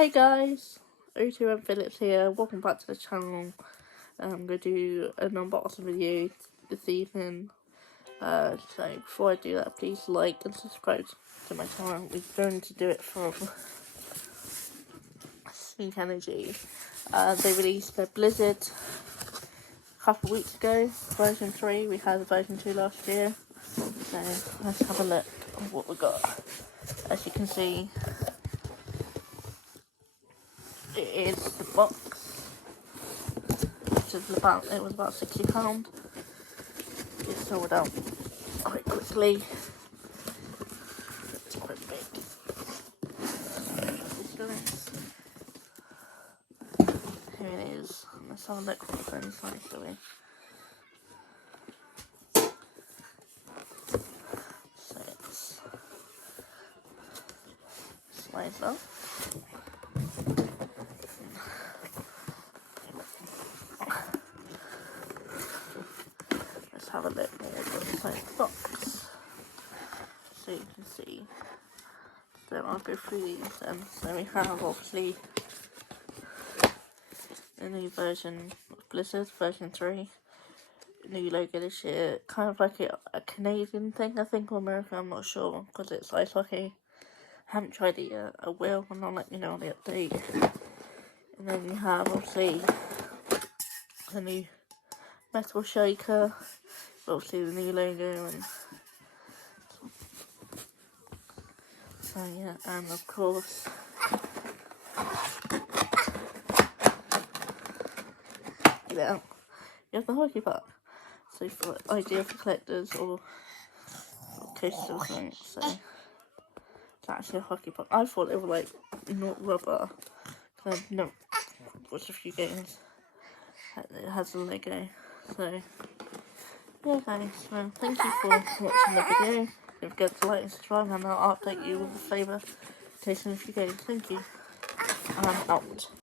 Hey guys, O2M Phillips here, welcome back to the channel. I'm going to do an unboxing video this evening, so before I do that, please like and subscribe to my channel. We're going to do it from Sync Energy. They released their Blizzard a couple weeks ago, version 3, we had version 2 last year, so let's have a look at what we got. As you can see, it is the box, which is about £60. It's sold out quite quickly. It's quite big. Here it is. Let's have a look what's inside, shall we? So it's slides up. Let's have a look more what's inside the box. So you can see. So I'll go through these then. So we have obviously a new version of Blizzard, version 3. New logo this year, kind of like a Canadian thing, I think, or American, I'm not sure, because it's ice hockey. I haven't tried it yet, I will, and I'll let you know on the update. And then you have, obviously, the new metal shaker, obviously the new logo, and so yeah, and of course, yeah, you have the hockey puck. So for ideal for collectors or coasters or something, so it's actually a hockey puck. I thought they were like not rubber. I've never watched a few games. It has a logo. So yeah guys, well thank you for watching the video. Don't forget to like and subscribe, and I'll update you with the flavour tasting a few games. Thank you. And I'm out.